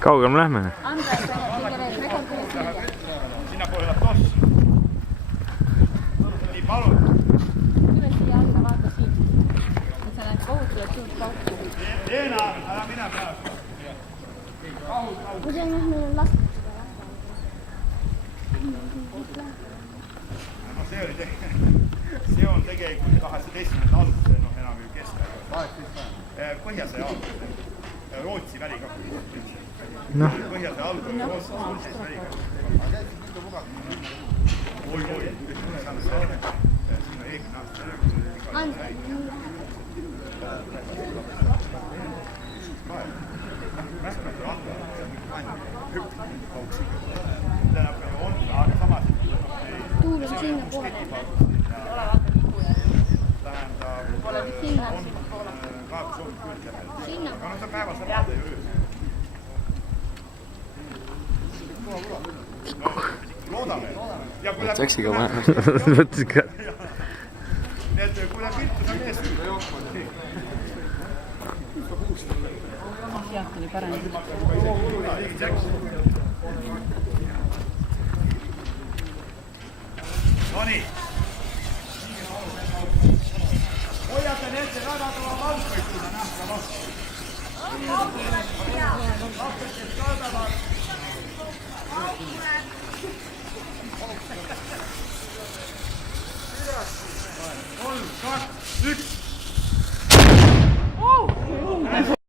Kaugel me lähme? Sinna poole läheb toss. Nii, palun. Tule siia alla, vaata siin. Et sa näed kohutavalt suurt pauku. Leena, ära mine praegu. Ma tean, et meil on lastud seda No see on tegelikult 18. alguse, enam ju keskel. Põhjasõja alguse. Rootsi väli ka. Põhjasõja alguse. Rootsi väli ka. Oi. Siin on eelmine aasta. Mäskmatu rahva. tuul on sinna poole. Sinna. Sinna. Loodame. Seksiga mõtlesid ka. Nii et kui läheb viltu, saab ees. Jaak oli parem. Nonii. Hoiate need väga kõva valkuid, kui nähta vastu. Lapsed kaldavad. 3, 2.